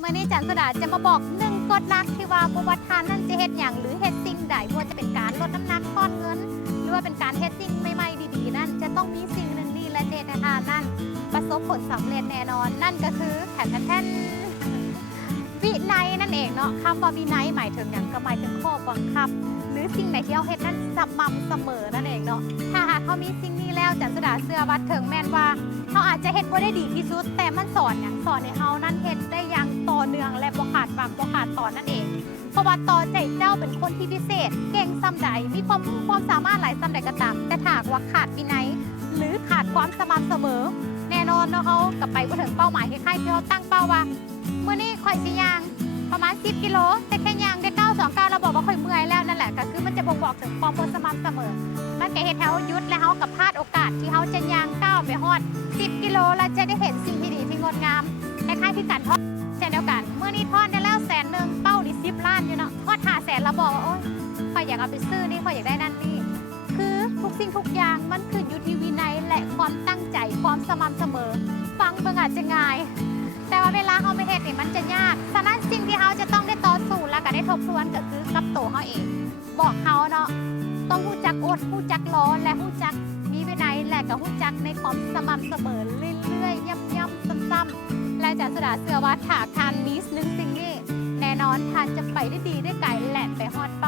เมื่อนี้จันสดาจะมาบอกหนึ่งกฎหลักที่ว่าบวชทานนั่นจะเฮ็ดอย่างหรือเฮ็ดสิ่งใดว่าจะเป็นการลดน้ำหนักทอนเงิน หรือว่าเป็นการเฮ็ดสิ่งใหม่ๆดีๆ นั่น จะต้องมีสิ่งหนึ่งนี่และเจตนานั่น ประสบผลสำเร็จแน่นอนนั่นก็คือแทนแทน วินัยนั่นเองเนาะคำว่าวินัยหมายถึงอย่างก็หมายถึงข้อบังคับ หรือสิ่งไหนที่เราเฮ็ดนั้นสม่ำเสมอนั่นเองเนาะถ้าหากเขามีสิ่งนี้แล้วจันสุดาเสื้อวัดถึงแม่นว่าเขาอาจจะเฮ็ดบ่ได้ดีที่สุด แต่มันสอนอย่างสอนให้เฮานั้นเฮ็ดได้อย่างต่อเนื่องและบ่ขาดบางบ่ขาดตอนนั่นเองเพราะว่าต่อใจเจ้าเป็นคนที่พิเศษ เก่งซ้ำใดมีความรู้ความสามารถหลายซ้ำใดก็ตามแต่ถ้ากว่าขาดวินัยหรือขาดความสม่ำเสมอ แน่นอนเนาะเขากลับไปบ่ถึงเป้าหมายคล้ายๆที่เขาตั้งเป้าว่า มื่อนี้ข่อยสิยางประมาณ 10 กิโล แต่แค่ยางได้9 2 9เราบอกว่าข่อยเมื่อยแล้วนั่นแหละก็คือมันจะบ่งบอกถึงความบ่สม่ำเสมอ มันก็เฮ็ดให้เฮาหยุดและเฮากับพลาดโอกาสที่เฮาจะยางก้าวไปฮอด 10 กิโลแล้วจะได้เห็นสิ่งที่ดีที่งดงามคล้ายๆที่การทอดเช่นเดียวกันเมื่อนี้ทอดได้แล้วแสนหนึ่งเป้านี่10ล้านอยู่เนาะทอด5แสนเราบอกว่าโอ๊ยข่อยอยากเอาไปซื้อนี่ข่อยอยากได้นั่นนี่คือทุกสิ่งทุกอย่างมันขึ้นอยู่ที่วินัยและความตั้งใจความสม่ำเสมอ ฟังเบิ่งอาจจะง่าย แต่ว่าเวลาเขาไม่เฮ็ดนี่มันจะยากฉะนั้นสิ่งที่เขาจะต้องได้ต่อสู้แล้วก็ได้ทบทวนก็คือกับตัวเขาเอง บอกเขาเนาะต้องรู้จักอดรู้จักร้อและรู้จักมีวินัยและก็รู้จักในความสม่ำเสมอเรื่อยๆย่ำๆซ้ำๆและจะสดาเสือว่าถ้าทานมีสนึงสิ่งนี้แน่นอนทานจะไปได้ดีได้ไกลและไปฮอดเป้า